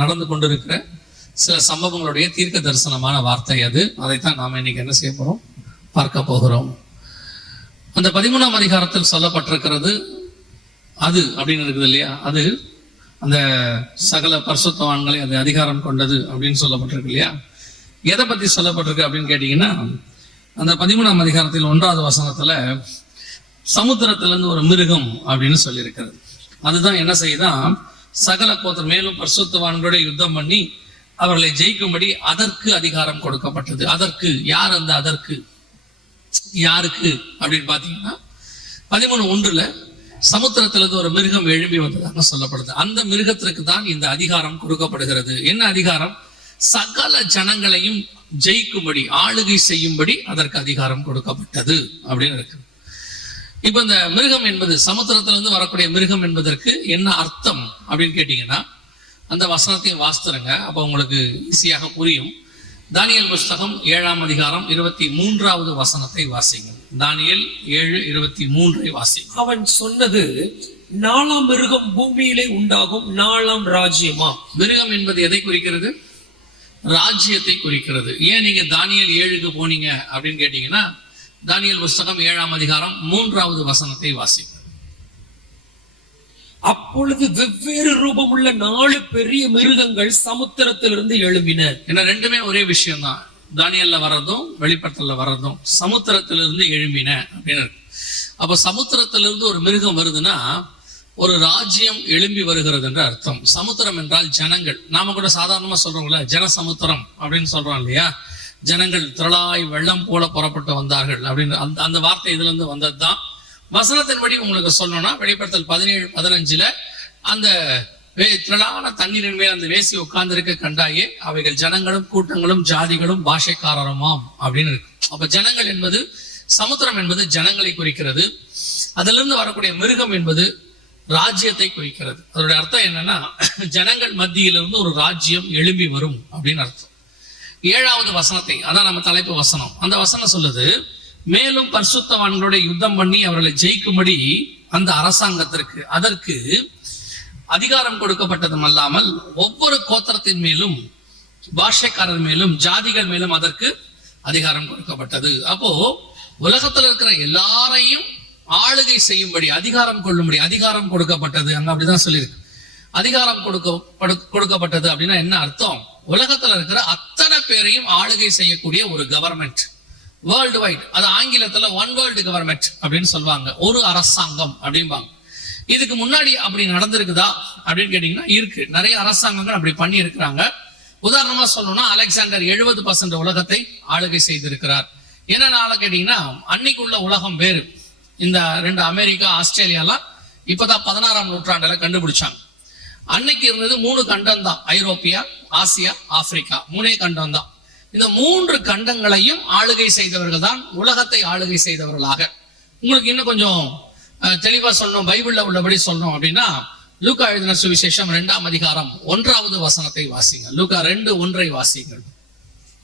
நடந்து கொண்டிருக்கிற சில சம்பவங்களுடைய தீர்க்க தரிசனமான வார்த்தை அது. அதைத்தான் நாம் இன்னைக்கு என்ன செய்ய போறோம், பார்க்க போகிறோம். அந்த 13ஆம் அதிகாரத்தில் சொல்லப்பட்டிருக்கிறது அது அப்படின்னு இருக்குது இல்லையா, அது அந்த சகல பரிசுத்தவான்களை அது அதிகாரம் கொண்டது அப்படின்னு சொல்லப்பட்டிருக்கு இல்லையா. எதை பத்தி சொல்லப்பட்டிருக்கு அப்படின்னு கேட்டீங்கன்னா, அந்த 13ஆம் அதிகாரத்தில் 1வது வசனத்துல சமுத்திரத்திலிருந்து ஒரு மிருகம் அப்படின்னு சொல்லியிருக்கிறது. அதுதான் என்ன செய்யுதான், சகல கோத்திரம் மேலும் பரிசுத்தவான்களோட யுத்தம் பண்ணி அவர்களை ஜெயிக்கும்படி அதற்கு அதிகாரம் கொடுக்கப்பட்டது. அதற்கு யார், அந்த அதற்கு யாருக்கு அப்படின்னு பாத்தீங்கன்னா 13:1 சமுத்திரத்திலிருந்து ஒரு மிருகம் எழும்பி வந்ததாக சொல்லப்படுது. அந்த மிருகத்திற்கு தான் இந்த அதிகாரம் கொடுக்கப்படுகிறது. என்ன அதிகாரம்? சகல ஜனங்களையும் ஜெயிக்கும்படி ஆளுகை செய்யும்படி அதற்கு அதிகாரம் கொடுக்கப்பட்டது அப்படின்னு இருக்கு. இப்ப இந்த மிருகம் என்பது, சமுத்திரத்திலிருந்து வரக்கூடிய மிருகம் என்பதற்கு என்ன அர்த்தம் அப்படின்னு கேட்டீங்கன்னா, அந்த வசனத்தையும் வாசித்துருங்க, அப்ப உங்களுக்கு ஈஸியாக புரியும். தானியேல் புஸ்தகம் 7ஆம் அதிகாரம் 23வது வசனத்தை வாசிங்க. தானியேல் 7:23 வாசிங்க. அவன் சொன்னது, 4ஆம் மிருகம் பூமியிலே உண்டாகும் 4ஆம் ராஜ்யமா. மிருகம் என்பது எதை குறிக்கிறது? ராஜ்யத்தை குறிக்கிறது. ஏன் நீங்க தானியேல் 7க்கு போனீங்க அப்படின்னு கேட்டீங்கன்னா, தானியேல் புஸ்தகம் 7ஆம் அதிகாரம் 3வது வசனத்தை வாசிங்க. அப்பொழுது வெவ்வேறு ரூபமுள்ள 4 பெரிய மிருகங்கள் சமுத்திரத்திலிருந்து எழும்பின. ஏன்னா ரெண்டுமே ஒரே விஷயம் தான். தானியேல்ல வர்றதும் வெளிப்படுத்தல வர்றதும் சமுத்திரத்திலிருந்து எழும்பின அப்படின்னு. அப்ப சமுத்திரத்திலிருந்து ஒரு மிருகம் வருதுன்னா ஒரு ராஜ்யம் எழும்பி வருகிறது என்று அர்த்தம். சமுத்திரம் என்றால் ஜனங்கள். நாம கூட சாதாரணமா சொல்றோம்ல, ஜனசமுத்திரம் அப்படின்னு சொல்றோம் இல்லையா. ஜனங்கள் திரளாய் வெள்ளம் போல புறப்பட்டு வந்தார்கள் அப்படின்னு அந்த வார்த்தை இதுல இருந்து வந்ததுதான். வசனத்தின்படி உங்களுக்கு சொல்லணும்னா, வெளிப்படுத்தல் 17:15 அந்த திரளான தண்ணீரின் மேல் அந்த வேசி உட்கார்ந்து இருக்க கண்டாயே, அவைகள் ஜனங்களும் கூட்டங்களும் ஜாதிகளும் பாஷைக்காரருமாம் அப்படின்னு இருக்கு. அப்ப ஜனங்கள் என்பது, சமுத்திரம் என்பது ஜனங்களை குறிக்கிறது. அதுல இருந்து வரக்கூடிய மிருகம் என்பது ராஜ்யத்தை குறிக்கிறது. அதோட அர்த்தம் என்னன்னா, ஜனங்கள் மத்தியிலிருந்து ஒரு ராஜ்யம் எழும்பி வரும் அப்படின்னு அர்த்தம். 7வது வசனத்தை, அதான் நம்ம தலைப்பு வசனம், அந்த வசனம் சொல்லுது, மேலும் பரிசுத்தவான்களோட யுத்தம் பண்ணி அவர்களை ஜெயிக்கும்படி அந்த அரசாங்கத்திற்கு அதற்கு அதிகாரம் கொடுக்கப்பட்டதும் அல்லாமல் ஒவ்வொரு கோத்திரத்தின் மேலும் பாஷைக்காரர் மேலும் ஜாதிகள் மேலும் அதற்கு அதிகாரம் கொடுக்கப்பட்டது. அப்போ உலகத்துல இருக்கிற எல்லாரையும் ஆளுகை செய்யும்படி அதிகாரம் கொள்ளும்படி அதிகாரம் கொடுக்கப்பட்டது. அங்க அப்படிதான் சொல்லியிருக்கு. அதிகாரம் கொடுக்கப்பட்டது அப்படின்னா என்ன அர்த்தம்? உலகத்துல இருக்கிற அத்தனை பேரையும் ஆளுகை செய்யக்கூடிய ஒரு கவர்மெண்ட், வேர்ல்டு வைட். அது ஆங்கிலத்துல ஒன் வேர்ல்டு கவர்மெண்ட் அப்படின்னு சொல்லுவாங்க, ஒரு அரசாங்கம் அப்படிம்பாங்க. இதுக்கு முன்னாடி அப்படி நடந்திருக்குதா அப்படின்னு கேட்டீங்கன்னா இருக்கு. நிறைய அரசாங்கங்கள் அப்படி பண்ணி இருக்கிறாங்க. உதாரணமா சொல்லணும்னா, அலெக்சாண்டர் 70% உலகத்தை ஆளுகை செய்திருக்கிறார். என்னன்னால கேட்டீங்கன்னா, அன்னைக்குள்ள உலகம் வேறு. இந்த 2 அமெரிக்கா, ஆஸ்திரேலியாலாம் இப்பதான் 16ஆம் நூற்றாண்டுல கண்டுபிடிச்சாங்க. அன்னைக்கு இருந்தது 3 கண்டம் தான், ஐரோப்பியா, ஆசியா, ஆப்பிரிக்கா, 3 கண்டம் தான். இந்த 3 கண்டங்களையும் ஆளுகை செய்தவர்கள் தான் உலகத்தை ஆளுகை செய்தவர்களாக. உங்களுக்கு இன்னும் கொஞ்சம் தெளிவா சொல்லணும், பைபிள்ல உள்ளபடி சொல்லணும் அப்படின்னா, லூக்கா எழுதின சுவிசேஷம் 2ஆம் அதிகாரம் 1வது வசனத்தை வாசிங்க. லூக்கா 2:1 வாசிங்கள்.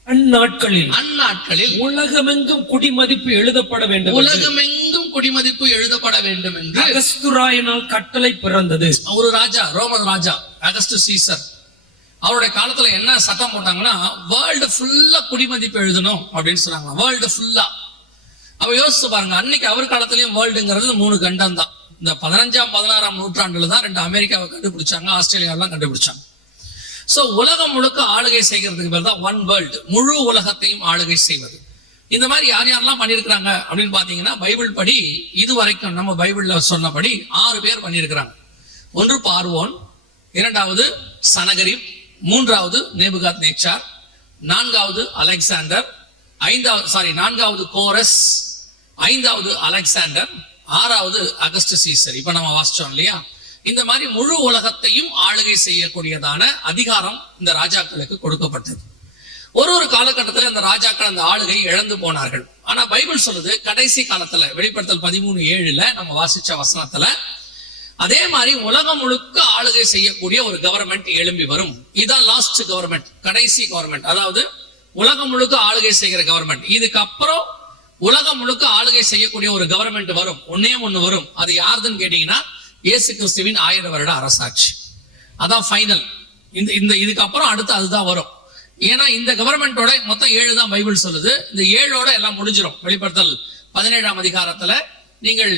அந்நாட்களில் உலகமெங்கும் குடிமதிப்பு எழுதப்பட வேண்டும், உலகமெங்கும் குடிமதிப்பு எழுதப்பட வேண்டும் என்று அகஸ்துராயனால் கட்டளை பிறந்தது. ஒரு ராஜா, ரோமன் ராஜா அகஸ்டஸ் சீசர், அவருடைய காலத்துல என்ன சட்டம் போட்டாங்கன்னா, வேர்ல்டு ஃபுல்லா குடிமதிப்பு எழுதணும் அப்படின்னு சொன்னாங்க. வேர்ல்டு ஃபுல்லா. அவ யோசிச்சு பாருங்க, அன்னைக்கு அவர் காலத்திலயும் வேர்ல்டுங்கிறது 3 கண்டம் தான். இந்த 15ஆம் 16ஆம் நூற்றாண்டுல தான் 2 அமெரிக்காவை கண்டுபிடிச்சாங்க, ஆஸ்திரேலியாவெல்லாம் கண்டுபிடிச்சாங்க. சோ உலகம் முழுக்க ஆளுகை செய்கிறதுக்கு பேர் தான் ஒன் வேர்ல்டு, முழு உலகத்தையும் ஆளுகை செய்வது. இந்த மாதிரி யார் யாரெல்லாம் பண்ணியிருக்கிறாங்க அப்படின்னு பாத்தீங்கன்னா, பைபிள் படி இதுவரைக்கும் நம்ம பைபிள்ல சொன்னபடி 6 பேர் பண்ணியிருக்கிறாங்க. ஒன்று பார்வோன், 2வது சனகரிப், 3வது நேபுகாத் நேச்சார், 4வது அலெக்சாண்டர், 4வது கோரஸ், 5வது அலெக்சாண்டர், 6வது அகஸ்டஸ் சீசர். இப்ப நம்ம வாசிச்சோம் இல்லையா. இந்த மாதிரி முழு உலகத்தையும் ஆளுகை செய்யக்கூடியதான அதிகாரம் இந்த ராஜாக்களுக்கு கொடுக்கப்பட்டது. ஒரு காலகட்டத்தில் அந்த ராஜாக்கள் அந்த ஆளுகை இழந்து போனார்கள். ஆனா பைபிள் சொல்லுது, கடைசி காலத்துல வெளிப்படுத்தல் 13:7 நம்ம வாசிச்ச வசனத்துல, அதே மாதிரி உலகம் முழுக்க ஆளுகை செய்யக்கூடிய ஒரு கவர்மெண்ட் எழும்பி வரும். இதான் லாஸ்ட் கவர்மெண்ட், கடைசி கவர்மெண்ட். அதாவது உலகம் முழுக்க ஆளுகை செய்கிற கவர்மெண்ட். இதுக்கப்புறம் உலகம் முழுக்க ஆளுகை செய்யக்கூடிய ஒரு கவர்மெண்ட் வரும், ஒண்ணு வரும். அது யாருதுன்னு கேட்டீங்கன்னா, இயேசு கிறிஸ்துவின் 1000 வருட அரசாட்சி. அதான் ஃபைனல். இதுக்கு அப்புறம் அடுத்து அதுதான் வரும். ஏன்னா இந்த கவர்மெண்டோட மொத்தம் 7 தான் பைபிள் சொல்லுது. இந்த 7ஓட எல்லாம் முடிஞ்சிடும். வெளிப்படுத்தல் 17ஆம் அதிகாரத்துல நீங்கள்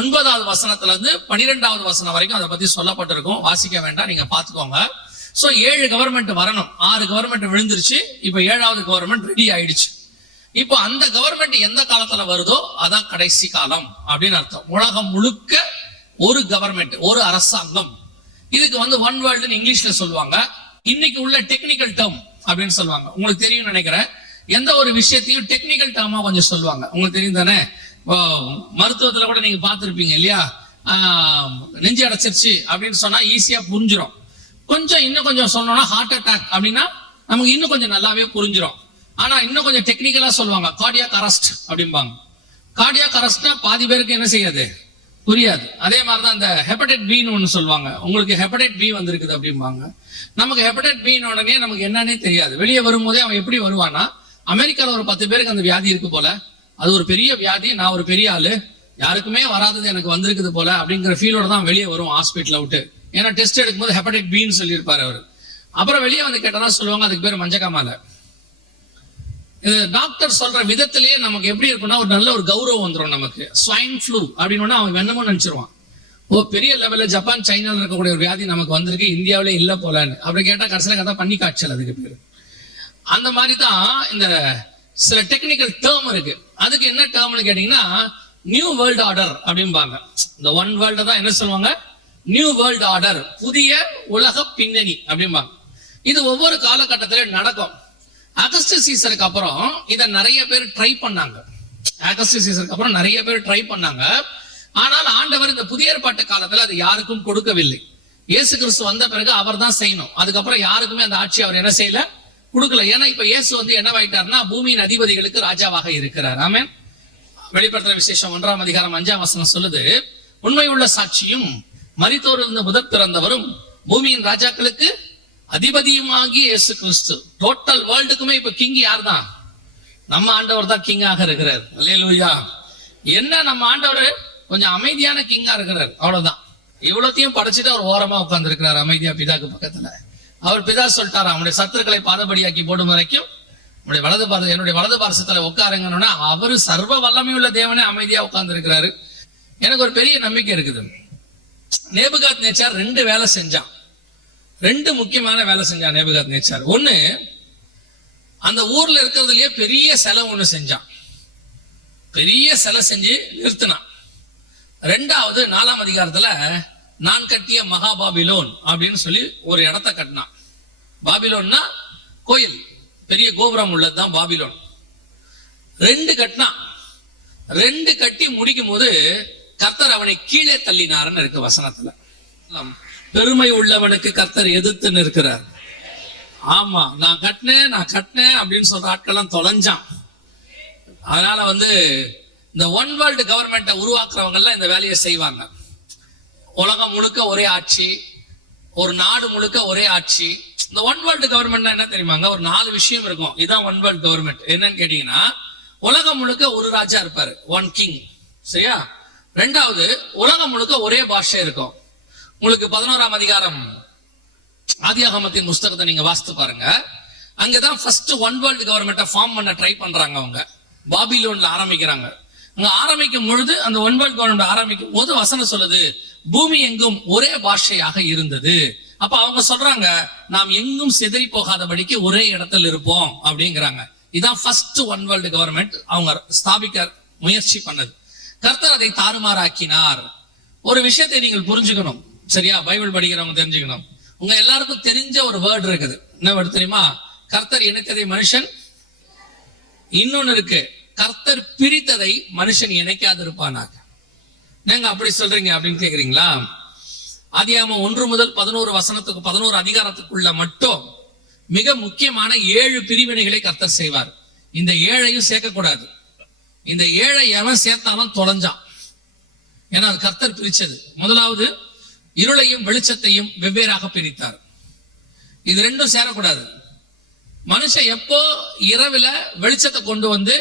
9வது வசனத்துல இருந்து 12வது வசனம் வரைக்கும் அதை பத்தி சொல்லப்பட்டிருக்கும். வாசிக்க வேண்டாம், நீங்க பாத்துக்கோங்க. சோ 7 கவர்மெண்ட் வரணும். 6 கவர்மெண்ட் விழுந்துருச்சு. இப்ப 7வது கவர்மெண்ட் ரெடி ஆயிடுச்சு. இப்போ அந்த கவர்மெண்ட் எந்த காலத்துல வருதோ அதான் கடைசி காலம் அப்படின்னு அர்த்தம். உலகம் முழுக்க ஒரு கவர்மெண்ட், ஒரு அரசாங்கம். இதுக்கு ஒன் வேர்ல்டுன்னு இங்கிலீஷ்ல சொல்லுவாங்க. இன்னைக்கு உள்ள டெக்னிக்கல் டேர்ம் அப்படின்னு சொல்லுவாங்க. உங்களுக்கு தெரியும் நினைக்கிறேன். எந்த ஒரு விஷயத்தையும் டெக்னிக்கல் டேர்மா கொஞ்சம் சொல்லுவாங்க. உங்களுக்கு தெரியும் தானே? மருத்துவத்துல கூட நீங்க பார்த்திருப்பீங்க இல்லையா? நெஞ்சு அடைச்சிருச்சு அப்படின்னு சொன்னா ஈஸியா புரிஞ்சிடும். இன்னும் கொஞ்சம் சொன்னோம்னா ஹார்ட் அட்டாக் அப்படின்னா நமக்கு இன்னும் கொஞ்சம் நல்லாவே புரிஞ்சிடும். ஆனா இன்னும் கொஞ்சம் டெக்னிக்கலா சொல்லுவாங்க, கார்டியாக் அரெஸ்ட் அப்படிம்பாங்க. கார்டியாக் அரெஸ்ட்னா பாதி பேருக்கு என்ன செய்யாது, புரியாது. அதே மாதிரிதான் இந்த ஹெப்படைட் பின்னு ஒண்ணு சொல்லுவாங்க. உங்களுக்கு ஹெப்படைட் பி வந்திருக்குது அப்படிம்பாங்க. நமக்கு ஹெப்படைட் பின்னு உடனே நமக்கு என்னன்னே தெரியாது. வெளியே வரும்போதே அவன் எப்படி வருவானா, அமெரிக்கால ஒரு 10 பேருக்கு அந்த வியாதி இருக்கு போல, அது ஒரு பெரிய வியாதி, நான் ஒரு பெரிய ஆளு, யாருக்குமே வராதது எனக்கு வந்திருக்குது போல அப்படிங்கிற ஃபீலோட தான் வெளியே வரும் ஹாஸ்பிட்டல விட்டு. ஏன்னா டெஸ்ட் எடுக்கும்போது ஹெப்படைட் பின்னு சொல்லியிருப்பாரு அவரு. அப்புறம் வெளியே வந்து கேட்டதான் சொல்லுவாங்க அதுக்கு பேர் மஞ்சக்காமால. டாக்டர் சொல்ற விதத்திலேயே நமக்கு எப்படி இருக்கும்னா ஒரு நல்ல ஒரு கௌரவம் வந்துடும் நமக்கு. ஸ்வைன் ஃப்ளூ அப்படின்னு அவன் வெண்ணமும் நினைச்சிருவான். பெரிய லெவல்ல ஜப்பான் சைனால இருக்கக்கூடிய ஒரு வியாதி நமக்கு வந்திருக்கு, இந்தியாவிலே இல்ல போலன்னு. அப்படி கேட்டா கடைசியில கதை பண்ணி காய்ச்சல் அதுக்கு பேரு. அந்த மாதிரி தான் இந்த சில டெக்னிக்கல் டேர்ம் இருக்கு. அதுக்கு என்ன டேர்ம்னு கேட்டீங்கன்னா நியூ வேர்ல்ட் ஆர்டர் அப்படிம்பாங்க. இந்த ஒன் வேர்ல்ட தான் என்ன சொல்லுவாங்க, நியூ வேர்ல்ட் ஆர்டர், புதிய உலக பின்னணி அப்படிம்பாங்க. இது ஒவ்வொரு காலகட்டத்திலும் நடக்கும். அகஸ்டஸ் சீசருக்கு அப்புறம் இதை நிறைய பேர் ட்ரை பண்ணாங்க. அகஸ்டஸ் சீசருக்கு அப்புறம் நிறைய பேர் ட்ரை பண்ணாங்க. ஆனால் ஆண்டவர் இந்த புதிய ஏற்பாட்டு காலத்துல அது யாருக்கும் கொடுக்கவில்லை. இயேசு கிறிஸ்து வந்த பிறகு அவர் தான் செய்யணும். அதுக்கப்புறம் யாருக்குமே அந்த ஆட்சி அவர் என்ன செய்யல, கொடுக்கல. ஏன்னா இப்ப இயேசு என்னவாயிட்டார்னா பூமியின் அதிபதிகளுக்கு ராஜாவாக இருக்கிறார். ஆமென். வெளிப்படுத்துற விசேஷம் 1ஆம் அதிகாரம் 5ஆம் வசனம் சொல்லுது, உண்மை உள்ள சாட்சியும் மரித்தோரிலிருந்து முதற் பிறந்தவரும் பூமியின் ராஜாக்களுக்கு அதிபதியுமாகிய இயேசு கிறிஸ்து. டோட்டல் வேர்ல்டுக்குமே இப்ப கிங் யார் தான்? நம்ம ஆண்டவர் தான் கிங்காக இருக்கிறார். அல்லேலூயா. என்ன நம்ம ஆண்டவர் கொஞ்சம் அமைதியான கிங்கா இருக்கிறார், அவ்வளவுதான். இவ்வளத்தையும் படைச்சிட்டு அவர் ஓரமா உட்கார்ந்து இருக்கிறார் அமைதியா பிதாக்கு பக்கத்துல. அவர் பிதா சொல்லிட்டாரா, அவனுடைய சத்துருக்களை பாதபடியாக்கி போடும் வரைக்கும் என்னுடைய வலது பாரசத்துல உட்காருங்கன்னா அவரு சர்வ வல்லமை உள்ள தேவனே அமைதியா உட்கார்ந்து இருக்கிறாரு. எனக்கு ஒரு பெரிய நம்பிக்கை இருக்குது. நேபுகாத் நேச்சார் 2 வேலை செஞ்சான். 2 முக்கியமான வேலை செஞ்சான் நேபுகாத் நேச்சார். ஒண்ணு, அந்த ஊர்ல இருக்கிறதுலயே பெரிய சிலை ஒண்ணு செஞ்சான். பெரிய சிலை செஞ்சு நிறுத்தினான். 2வது 4ஆம் அதிகாரத்துல நான் கட்டிய மகா பாபிலோன் அப்படின்னு சொல்லி ஒரு இடத்த கட்டினான். பாபிலோன்னா கோயில், பெரிய கோபுரம் உள்ளதுதான் பாபிலோன். 2 கட்டினான். 2 கட்டி முடிக்கும் போது கர்த்தர் அவனை கீழே தள்ளினார்னு இருக்கு வசனத்துல. பெருமை உள்ளவனுக்கு கர்த்தர் எதிர்த்து நிற்கிறார். ஆமா, நான் கட்டினேன் அப்படின்னு சொல்ற ஆட்கள்லாம் தொலைஞ்சான். அதனால இந்த ஒன் வேர்ல்டு கவர்மெண்ட்டை உருவாக்குறவங்க எல்லாம் இந்த வேலையை செய்வாங்க. உலகம் முழுக்க ஒரே ஆட்சி, ஒரு நாடு முழுக்க ஒரே ஆட்சி. இந்த ஒன் வேர்ல்டு கவர்மெண்ட் என்ன தெரியுமாங்க, ஒரு 4 விஷயம் இருக்கும். இதுதான் ஒன் வேர்ல்டு கவர்மெண்ட். என்னன்னு கேட்டீங்கன்னா, உலகம் முழுக்க ஒரு ராஜா இருப்பாரு, ஒன் கிங். சரியா? 2வது, உலகம் முழுக்க ஒரே பாஷை இருக்கும். உங்களுக்கு 11ஆம் அதிகாரம் ஆதியாகமத்தின் புஸ்தகத்தை நீங்க வாசித்து பாருங்க. அங்கதான் ஃபர்ஸ்ட் ஒன் வேர்ல்டு கவர்மெண்ட்டை ஃபார்ம் பண்ண ட்ரை பண்றாங்க. அவங்க பாபிலோன்ல ஆரம்பிக்கிறாங்க. அங்க ஆரம்பிக்கும் பொழுது அந்த ஒன் வேர்ல்டு கவர்மெண்ட் ஆரம்பிக்கும் போது வசனம் சொல்லுது, பூமி எங்கும் ஒரே பாஷையாக இருந்தது. அப்ப அவங்க சொல்றாங்க, நாம் எங்கும் சிதறி போகாதபடிக்கு ஒரே இடத்துல இருப்போம் அப்படிங்கிறாங்க. இதான் ஃபர்ஸ்ட் ஒன் வேர்ல்டு கவர்மெண்ட் அவங்க ஸ்தாபிக்க முயற்சி பண்ணது. கர்த்தர் அதை தாறுமாறாக்கினார். ஒரு விஷயத்தை நீங்கள் புரிஞ்சுக்கணும், சரியா? பைபிள் படிக்கிறவங்க தெரிஞ்சுக்கணும். உங்க எல்லாருக்கும் தெரிஞ்ச ஒரு வேர்டு இருக்குது. என்ன வேர்டு தெரியுமா? கர்த்தர் இணைத்ததை மனுஷன், இன்னொன்னு இருக்கு, கர்த்தர் பிரித்ததை மனுஷன் இணைக்காது இருப்பானாக. நீங்க அப்படி சொல்றீங்க அப்படின்னு கேக்குறீங்களா? ஆதியாகமம் 1 முதல் 11 வசனத்துக்கு 11 அதிகாரத்துக்குள்ள மட்டும் மிக முக்கியமான 7 பிரிவினைகளை கர்த்தர் செய்வார். இந்த 7ஐயும் சேர்க்கக்கூடாது. இந்த 7ஐ எவன் சேர்த்தாலும் தொலைஞ்சான். ஏன்னா அது கர்த்தர் பிரிச்சது. முதலாவது, இருளையும் வெளிச்சத்தையும் வெவ்வேறாக பிரித்தார். இது 2ம் சேரக்கூடாது. மனுஷன் எப்போ இரவுல வெளிச்சத்தை கொண்டு வந்து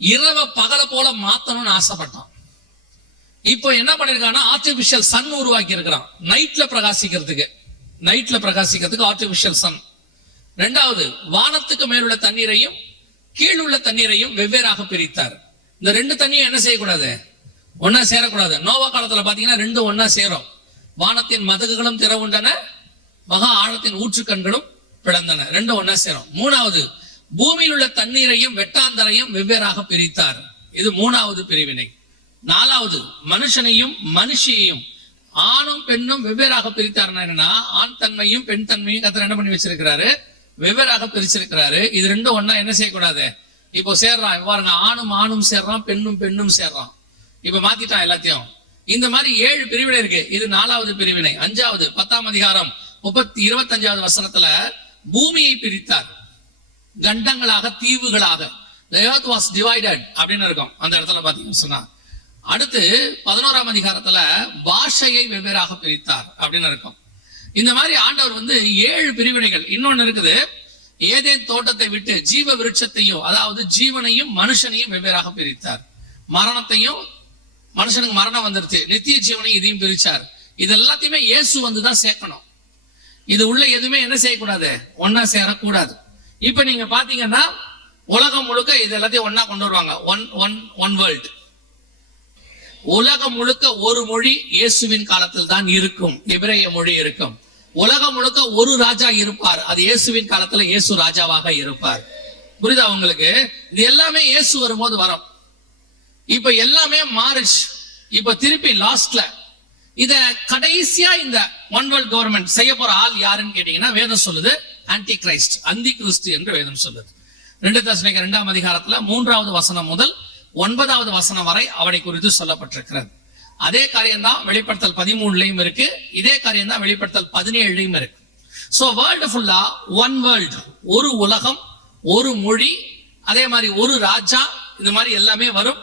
இரவை பகல போல மாத்தணும்னு ஆசைப்பட்டான். இப்போ என்ன பண்ணிருக்கான்னா, ஆர்டிபிஷியல் சன் உருவாக்கி இருக்கிறான் நைட்ல பிரகாசிக்கிறதுக்கு. நைட்ல பிரகாசிக்கிறதுக்கு ஆர்டிபிஷியல் சன். ரெண்டாவது, வானத்துக்கு மேலுள்ள தண்ணீரையும் கீழுள்ள தண்ணீரையும் வெவ்வேறாக பிரித்தார். இந்த ரெண்டு தண்ணியும் என்ன செய்யக்கூடாது? ஒன்னா சேரக்கூடாது. நோவா காலத்துல பாத்தீங்கன்னா ரெண்டு ஒன்னா சேரும். வானத்தின் மதகுகளும் திறவுண்டன, மகா ஆழத்தின் ஊற்றுக்கண்களும் பிளந்தன. ரெண்டு ஒன்னா சேரும். மூணாவது, பூமியில் உள்ள தண்ணீரையும் வெட்டாந்தரையும் வெவ்வேறாக பிரித்தார். இது மூணாவது பிரிவினை. நாலாவது, மனுஷனையும் மனுஷியையும் ஆணும் பெண்ணும் வெவ்வேறாக பிரித்தாருன்னா என்னன்னா, ஆண் தன்மையும் பெண் தன்மையும் கர்த்தர் என்ன பண்ணி வச்சிருக்கிறாரு? வெவ்வேறாக பிரிச்சிருக்கிறாரு. இது ரெண்டும் ஒன்னா என்ன செய்யக்கூடாது? இப்போ சேர்றான் பாருங்க, ஆணும் ஆணும் சேர்றான், பெண்ணும் பெண்ணும் சேர்றான். இப்ப மாத்திட்டான் எல்லாத்தையும். இந்த மாதிரி 7 பிரிவினை இருக்கு. இது 4வது பிரிவினை. 5வது 10ஆம் அதிகாரம் 25வது வசனத்துல பூமியை பிரித்தார் கண்டங்களாக, தீவுகளாக. The earth was divided அப்படின்னு இருக்கும் அந்த இடத்துல பாத்தீங்கன்னு சொன்னா. அடுத்து 11ஆம் அதிகாரத்துல பாஷையை வெவ்வேறாக பிரித்தார் அப்படின்னு இருக்கும். இந்த மாதிரி ஆண்டவர் 7 பிரிவினைகள். இன்னொன்னு இருக்குது, ஏதேன் தோட்டத்தை விட்டு ஜீவ விருட்சத்தையும், அதாவது ஜீவனையும் மனுஷனையும் வெவ்வேறாக பிரித்தார். மரணத்தையும், மனுஷனுக்கு மரணம் வந்துருச்சு, நித்திய ஜீவனையும் இதையும் பிரிச்சார். இது எல்லாத்தையுமே இயேசு வந்துதான் சேர்க்கணும். இது உள்ள எதுவுமே என்ன செய்யக்கூடாது? ஒன்னா சேரக்கூடாது. இப்ப நீங்க பாத்தீங்கன்னா உலகம் முழுக்க இது எல்லாத்தையும் ஒன்னா கொண்டு வருவாங்க. One world. உலகம் முழுக்க ஒரு மொழி இயேசுவின் காலத்தில் தான் இருக்கும், எபிரேய மொழி இருக்கும். உலகம் முழுக்க ஒரு ராஜா இருப்பார், அது இயேசுவின் காலத்துல இயேசு ராஜாவாக இருப்பார். புரியுதா உங்களுக்கு? இது எல்லாமே இயேசு வரும்போது வரும். இப்ப எல்லாமே மாறிச்சு. இப்ப திருப்பி லாஸ்ட்ல இத கடைசியா இந்த ஒன் வேர்ல்ட் கவர்மெண்ட் செய்ய போற ஆள் யாருன்னு கேட்டீங்கன்னா, வேதம் சொல்லுது ஆன்டி கிரைஸ்ட், அந்தி கிறிஸ்து என்று வேதம் சொல்லுது. 2 தெசலோனிக்கர் 2ஆம் அதிகாரத்துல 3வது வசனம் முதல் 9வது வசனம் வரை அவனை குறித்து சொல்லப்பட்டிருக்கிறது. அதே காரியம் தான் வெளிப்படுத்தல் 13லயும் இருக்கு. இதே காரியம் தான் வெளிப்படுத்தல் 17லயும் இருக்கு. சோ வேர்ல்டு ஃபுல்லா ஒன் வேர்ல்டு, ஒரு உலகம், ஒரு மொழி, அதே மாதிரி ஒரு ராஜா, இது மாதிரி எல்லாமே வரும்.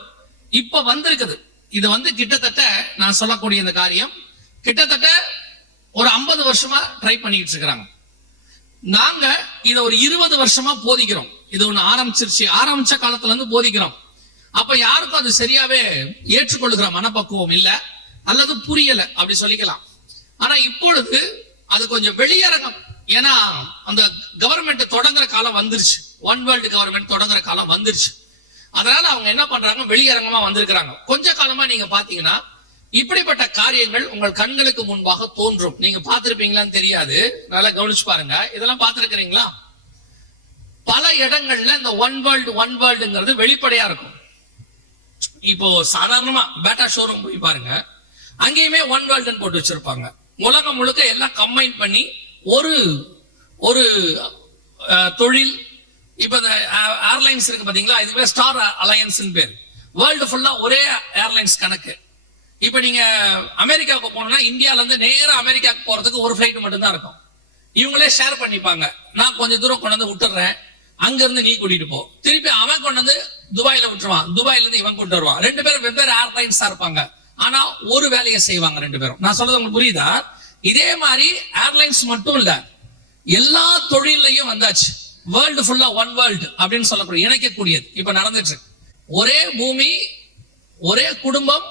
இப்ப வந்திருக்குது. இது கிட்டத்தட்ட நான் சொல்லக்கூடிய இந்த காரியம் கிட்டத்தட்ட ஒரு 50 வருஷமா ட்ரை பண்ணிட்டு இருக்கிறாங்க. நாங்க இத ஒரு 20 வருஷமா போதிக்கிறோம். இது ஒண்ணு ஆரம்பிச்ச காலத்துல இருந்து போதிக்கிறோம். அப்ப யாருக்கும் அது சரியாவே ஏற்றுக்கொள்ளுகிற மனப்பக்குவம் இல்ல, அல்லது புரியல அப்படி சொல்லிக்கலாம். ஆனா இப்பொழுது அது கொஞ்சம் வெளியரங்கம். ஏன்னா அந்த கவர்மெண்ட் தொடங்குற காலம் வந்துருச்சு, ஒன் வேர்ல்டு கவர்மெண்ட் தொடங்குற காலம் வந்துருச்சு. அதனால அவங்க என்ன பண்றாங்க, வெளியரங்கமா வந்திருக்கிறாங்க. கொஞ்ச காலமா நீங்க பாத்தீங்கன்னா இப்படிப்பட்ட காரியங்கள் உங்கள் கண்களுக்கு முன்பாக தோன்றும். நீங்க பார்த்திருப்பீங்களான்னு தெரியாது, நல்லா கவனிச்சு பாருங்க. இதெல்லாம் பார்த்திருக்கிறீங்களா? பல இடங்கள்ல இந்த ஒன் வேர்ல்டுங்கிறது வெளிப்படையா இருக்கும். இப்போ சாதாரணமா பேட்டா ஷோரூம் போய் பாருங்க, அங்கேயுமே ஒன் வேர்ல்டுன்னு போட்டு வச்சிருப்பாங்க. உலகம் முழுக்க எல்லாம் கம்பைன் பண்ணி ஒரு ஒரு தொழில். இப்ப இந்த ஏர்லைன்ஸ் இருக்கு பாத்தீங்களா, இதுவே ஸ்டார் அலையன்ஸ் பேர். வேர்ல்டு ஃபுல்லா ஒரே ஏர்லைன்ஸ் கணக்கு. இப்ப நீங்க அமெரிக்காவுக்கு போனோம்னா இந்தியால இருந்து நேரா அமெரிக்காவுக்கு போறதுக்கு ஒரு ஃபிளைட் மட்டும் தான் இருக்கும். இவங்களே ஷேர் பண்ணிப்பாங்க. நான் கொஞ்சம் தூரம் கொண்டு வந்து விட்டுறேன், அங்க இருந்து நீ கூட்டிட்டு போ. திருப்பி அவன் கொண்டு வந்து துபாயில விட்டுருவான், துபாயில இருந்து இவன் கொண்டு வருவான். 2 பேரும் வெவ்வேறு ஏர்லைன்ஸா இருப்பாங்க, ஆனா ஒரு வேலையை செய்வாங்க 2 பேரும். நான் சொல்றது உங்களுக்கு புரியுதா? இதே மாதிரி ஏர்லைன்ஸ் மட்டும் இல்ல, எல்லா தொழிலையும் வந்தாச்சு. வேர்ல்டு ஃபுல்லா ஒன் வேர்ல்டு அப்படின்னு சொல்லக்கூடிய இணைக்கக்கூடியது இப்ப நடந்துட்டு. ஒரே பூமி, ஒரே குடும்பம்,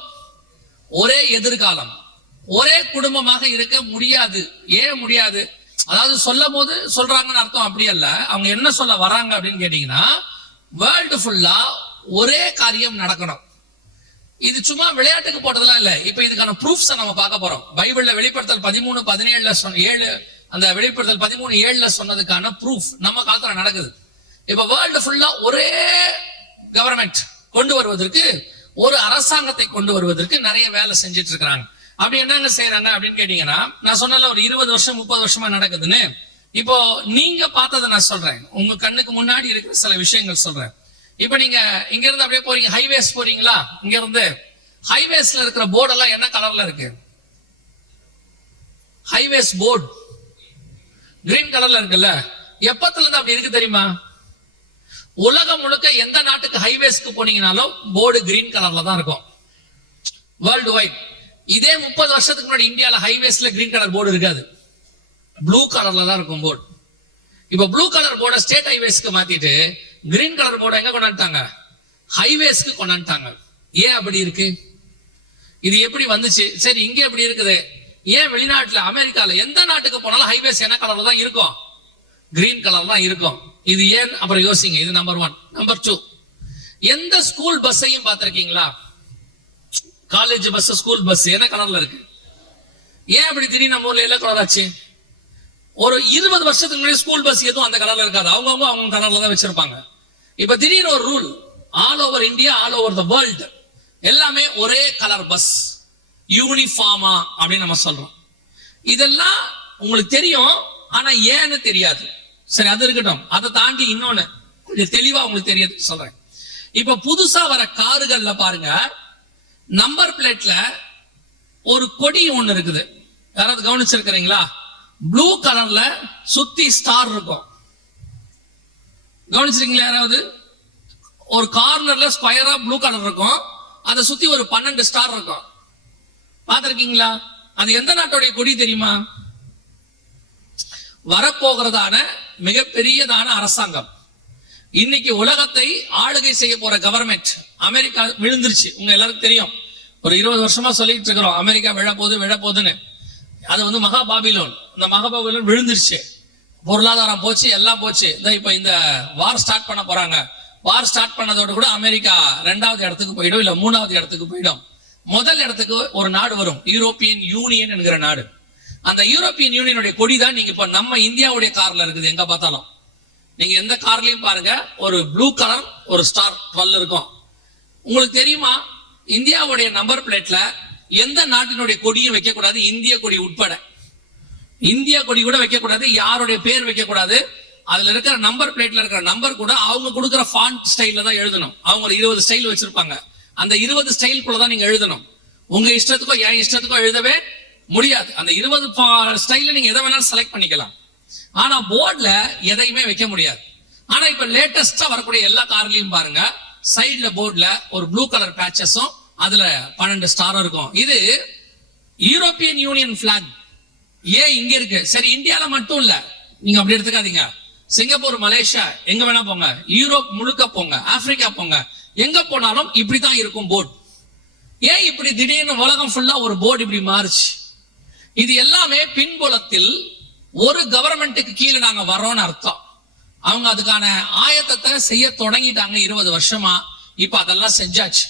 ஒரே எதிர்காலம். ஒரே குடும்பமாக இருக்க முடியாது. ஏன் முடியாது? அதாவது சொல்லும் போது சொல்றாங்கன்னு அர்த்தம் அப்படி அல்ல. அவங்க என்ன சொல்ல வராங்க அப்படின்னு கேட்டீங்கன்னா, வேர்ல்டு ஃபுல்லா ஒரே காரியம் நடக்கணும். இது சும்மா விளையாட்டுக்கு போட்டதெல்லாம் இல்ல. இப்ப இதுக்கான ப்ரூஃப்ஸ் நம்ம பார்க்க போறோம். பைபிள்ல வெளிப்படுத்தல் 13:17 அந்த வெளிப்படுத்தல் 13:7 சொன்னதுக்கான ப்ரூஃப் நம்ம காலத்துல நடக்குது. இப்ப வேர்ல்டு ஃபுல்லா ஒரே கவர்மெண்ட் கொண்டு வருவதற்கு, ஒரு அரசாங்கத்தை கொண்டு வருவதற்கு நிறைய வேலை செஞ்சிட்டு இருக்காங்க. அப்படி என்னங்க செய்யறாங்க அப்படின்னு கேட்டீங்கன்னா, நான் சொன்னல ஒரு 20 வருஷம் 30 வருஷமா நடக்குதுன்னு. இப்போ நீங்க பார்த்ததை நான் சொல்றேன், உங்க கண்ணுக்கு முன்னாடி இருக்கிற சில விஷயங்கள் சொல்றேன். இப்ப நீங்க இங்க இருந்து அப்படியே போறீங்க, ஹைவேஸ் போறீங்களா? இங்க இருந்து ஹைவேஸ்ல இருக்கிற போர்டு எல்லாம் என்ன கலர்ல இருக்கு? ஹைவேஸ் போர்டு கிரீன் கலர்ல இருக்குல்ல. எப்பத்துல இருந்து அப்படி இருக்கு தெரியுமா? உலகம் முழுக்க எந்த நாட்டுக்கு ஹைவேஸ்க்கு போனீங்கனாலும் போர்டு கிரீன் கலர்ல தான் இருக்கும், வேர்ல்டு வைட். இதே 30 வருஷத்துக்கு முன்னாடி இந்தியால ஹைவேஸ்ல கிரீன் கலர் போர்டு இருக்காது, ப்ளூ கலர்ல தான் இருக்கும் போர்டு. இப்ப ப்ளூ கலர் போர்டை ஸ்டேட் ஹைவேஸ்க்கு மாத்திட்டு கிரீன் கலர் போர்டை எங்க கொண்டாண்டாங்க? ஹைவேஸ்க்கு கொண்டாண்டாங்க. ஏன் அப்படி இருக்கு? இது எப்படி வந்துச்சு? சரி, இங்க எப்படி இருக்குது? ஏன் வெளிநாட்டுல அமெரிக்கால எந்த நாட்டுக்கு போனாலும் ஹைவேஸ் என்ன கலர்ல தான் இருக்கும்? கிரீன் கலர் தான் இருக்கும். இது ஏன்? அப்புறம் யோசிங்க. இது நம்பர் 1. நம்பர் 2, எந்த ஸ்கூல் பஸ்ஸையும் பார்த்திருக்கீங்களா? காலேஜ் பஸ், ஸ்கூல் பஸ் என்ன கலர்ல இருக்கு? ஏன் அப்படி திடீர்னு நம்ம ஊர்ல எல்லோ கலர் ஆச்சு? ஒரு 20 வருஷத்துக்கு முன்னாடி ஸ்கூல் பஸ் எதுவும் அந்த கலர்ல இருக்காது. அவங்க கலர்ல தான் வச்சிருப்பாங்க. இப்ப திடீர்னு ஒரு rule, all over India, all over the world எல்லாமே ஒரே கலர் பஸ், யூனிஃபார்மா அப்படின்னு நம்ம சொல்றோம். இதெல்லாம் உங்களுக்கு தெரியும், ஆனா ஏன்னு தெரியாது. சரி, அது இருக்கட்டும். அதை தாண்டி இன்னொன்னு கொஞ்சம் தெளிவா உங்களுக்கு தெரியாது சொல்றேன். இப்ப புதுசா வர காருகள்ல பாருங்க, நம்பர் பிளேட்ல ஒரு கொடி ஒண்ணு இருக்குது. யாராவது கவனிச்சிருக்கிறீங்களா? ப்ளூ கலர்ல சுத்தி ஸ்டார் இருக்கும். கவனிச்சிருக்கீங்களா யாராவது? ஒரு கார்னர்ல ஸ்கொயரா ப்ளூ கலர் இருக்கும், அதை சுத்தி ஒரு 12 ஸ்டார் இருக்கும். பார்த்திருக்கீங்களா? அது எந்த நாட்டுடைய கொடி தெரியுமா? வரப்போகிறதான மிகப்பெரியதான அரசாங்கம், இன்னைக்கு உலகத்தை ஆளுகை செய்ய போற கவர்மெண்ட் அமெரிக்கா விழுந்துருச்சு. உங்க எல்லாருக்கும் தெரியும். ஒரு 20 வருஷமா சொல்லிட்டு இருக்கிறோம் அமெரிக்கா விழப்போகுதுன்னு. அது வந்து மகாபாபிலோன். இந்த மகாபாபிலோன் விழுந்துருச்சு. பொருளாதாரம் போச்சு, எல்லாம் போச்சு. இப்ப இந்த வார் ஸ்டார்ட் பண்ண போறாங்க. வார் ஸ்டார்ட் பண்ணதோடு கூட அமெரிக்கா 2வது இடத்துக்கு போயிடும், இல்ல 3வது இடத்துக்கு போயிடும். முதல் இடத்துக்கு ஒரு நாடு வரும், யூரோப்பியன் யூனியன் என்கிற நாடு. அந்த யூரோப்பியன் யூனியனுடைய கொடி தான் நீங்க இப்ப நம்ம இந்தியாவுடைய கார்ல இருக்குது. எங்க பார்த்தாலும் நீங்க எந்த கார்லயும் பாருங்க, ஒரு ப்ளூ கலர் ஒரு ஸ்டார் 12 இருக்கும். உங்களுக்கு தெரியுமா, இந்தியாவுடைய நம்பர் பிளேட்ல எந்த நாட்டினுடைய கொடியும் வைக்க கூடாது, இந்திய கொடி உட்பட. இந்திய கொடி கூட வைக்க கூடாது, யாருடைய பேர் வைக்க கூடாது. அதுல இருக்கிற நம்பர் பிளேட்ல இருக்கிற நம்பர் கூட அவங்க கொடுக்கிற ஃபாண்ட் ஸ்டைல்ல தான் எழுதணும். அவங்க ஒரு 20 ஸ்டைல் வச்சிருப்பாங்க. அந்த 20 ஸ்டைலுக்குள்ள தான் நீங்க எழுதணும். உங்க இஷ்டத்துக்கோ என் இஷ்டத்துக்கோ எழுதவே முடியாது. அந்த 20 ஸ்டைல்ல நீங்க எதை வேணாலும் செலக்ட் பண்ணிக்கலாம். ஆனா போர்ட்ல எதையுமே வைக்க முடியாது. ஆனா இப்ப லேட்டஸ்டா வரக்கூடிய எல்லா கார்லயும் பாருங்க, சைட்ல போர்ட்ல ஒரு ப்ளூ கலர் பேட்சஸும் அதுல 12 ஸ்டாரும் இருக்கும். இது யூரோப்பியன் யூனியன் பிளாக். ஏன் இங்க இருக்கு? சரி, இந்தியால மட்டும் இல்ல, நீங்க அப்படி எடுத்துக்காதீங்க. சிங்கப்பூர், மலேசியா, எங்க வேணா போங்க, யூரோப் முழுக்க போங்க, ஆப்பிரிக்கா போங்க, எங்க போனாலும் இப்படித்தான் இருக்கும் போர்டு. ஏன் இப்படி திடீர்னு உலகம் ஃபுல்லா ஒரு போர்டு இப்படி மாறுச்சு? இது எல்லாமே பின்புலத்தில் ஒரு கவர்மெண்ட்டுக்கு கீழே நாங்க வரோம்னு அர்த்தம். அவங்க அதுக்கான ஆயத்தத்தை செய்ய தொடங்கிட்டாங்க 20 வருஷமா. இப்ப அதெல்லாம் செஞ்சாச்சு.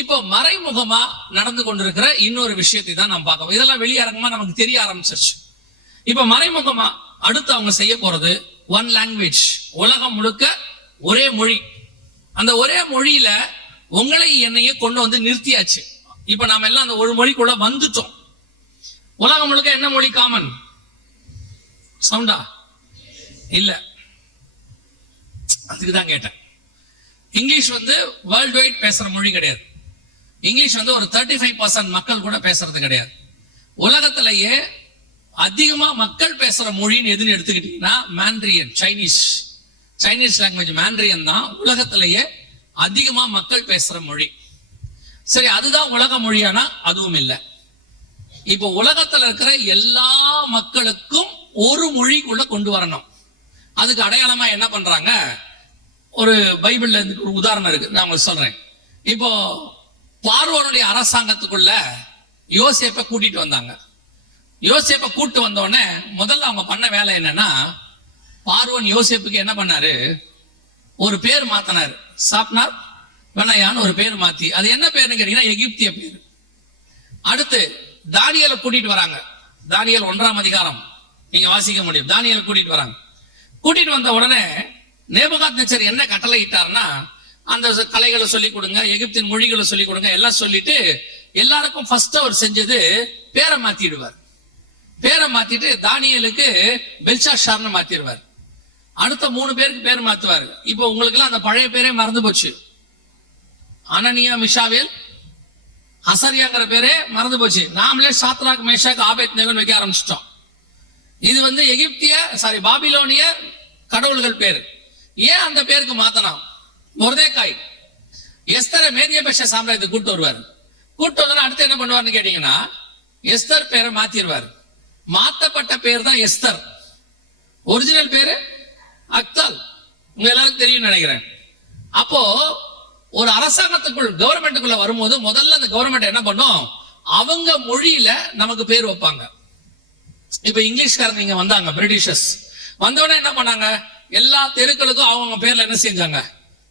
இப்போ மறைமுகமா நடந்து கொண்டிருக்கிற இன்னொரு விஷயத்தை தான் நாம் பார்க்கணும். இதெல்லாம் வெளியரங்கமா நமக்கு தெரிய ஆரம்பிச்சிருச்சு. இப்ப மறைமுகமா அடுத்து அவங்க செய்ய போறது ஒன் லாங்குவேஜ், உலகம் முழுக்க ஒரே மொழி. அந்த ஒரே மொழியில உங்களை என்னையே கொண்டு வந்து நிறுத்தியாச்சு. இப்ப நாம எல்லாம் அந்த ஒரு மொழிக்குள்ள வந்துட்டோம். உலகம் முழுக்க என்ன மொழி காமன்? சவுண்டா இல்ல, அதுக்குதான் கேட்டேன். இங்கிலீஷ் வந்து வேர்ல்டு வைட் பேசுற மொழி கிடையாது. இங்கிலீஷ் வந்து ஒரு 35% மக்கள் கூட பேசுறது கிடையாது. உலகத்திலேயே அதிகமா மக்கள் பேசுற மொழின்னு எதுன்னு எடுத்துக்கிட்டீங்கன்னா மாண்ட்ரியன், சைனீஸ் லாங்குவேஜ் மாண்ட்ரியன் தான் உலகத்திலேயே அதிகமா மக்கள் பேசுற மொழி. சரி, அதுதான் உலக மொழியானா அதுவும் இல்லை. இப்போ உலகத்துல இருக்கிற எல்லா மக்களுக்கும் ஒரு மொழிக்குள்ள கொண்டு வரணும். அதுக்கு அடையாளமா என்ன பண்றாங்க? ஒரு பைபிள்ல ஒரு உதாரணம் இருக்கு, நான் உங்களுக்கு சொல்றேன். இப்போ பார்வோனுடைய அரசாங்கத்துக்குள்ள யோசேப்பை கூட்டிட்டு வந்தாங்க. யோசேப்பை கூட்டு வந்தோடனே முதல்ல அவங்க பண்ண வேலை என்னன்னா, பார்வோன் யோசேப்புக்கு என்ன பண்ணாரு? ஒரு பேர் மாத்தினாரு. சாப்னார் வெனையான்னு ஒரு பேர் மாத்தி, அது என்ன பேருன்னு கேட்டீங்கன்னா எகிப்திய பேர். அடுத்து தானியேலை கூட்டிட்டு வராங்க. தானியேல் 1ஆம் அதிகாரம் நீங்க வாசிக்க முடியும். தானியேலை கூட்டிட்டு வராங்க. கூட்டிட்டு வந்த உடனே நேபுகாத்நேச்சர் என்ன கட்டளை இட்டார்னா, அந்த கலைகளை சொல்லிக் கொடுங்க, எகிப்தின் மொழிகளை சொல்லிக் கொடுங்க, எல்லாம் சொல்லிட்டு எல்லாருக்கும் ஃபர்ஸ்ட் அவர் செஞ்சது பேரை மாத்திடுவார். பேரை மாத்திட்டு தானியேலுக்கு பெல்ஷாஷார்னு மாத்திடுவார். அடுத்த 3 பேருக்கு பேர் மாத்துவார். இப்போ உங்களுக்கு எல்லாம் அந்த பழைய பேரே மறந்து போச்சு. அனனியா, மிஷாவேல், அசரியாங்கிற பேரே மறந்து போச்சு. நாமளே சாத்ராக், மேஷாக், ஆபேத்நேகோன்னு வைக்க ஆரம்பிச்சிட்டோம். இது வந்து பாபிலோனிய கடவுள்கள் பேரு. ஏன் அந்த பேருக்கு மாத்தலாம்? மொர்தேக்காய் எஸ்தரை மேதிய பேஷ சாம்ராஜ்யத்துக்கு கூட்டு வருவார். கூட்டு வந்தா அடுத்து என்ன பண்ணுவார்னு கேட்டீங்கன்னா, எஸ்தர் பேரை மாத்திடுவார். மாத்தப்பட்ட பேர் தான் எஸ்தர். ஒரிஜினல் பேரு அக்தால். உங்க எல்லாருக்கும் தெரியும் நினைக்கிறேன். அப்போ ஒரு அரசாங்கத்துக்குள் கவர்மெண்ட்டுக்குள்ள வரும்போது முதல்ல அந்த கவர்மெண்ட் என்ன பண்ணும்? அவங்க மொழியில நமக்கு பேர் வைப்பாங்க. இப்ப இங்கிலீஷ்காரங்க இங்க வந்தாங்க, பிரிட்டிஷர்ஸ் வந்தவொடனே என்ன பண்ணாங்க, எல்லா தெருக்களுக்கும் அவங்க பேர்ல என்ன செஞ்சாங்க,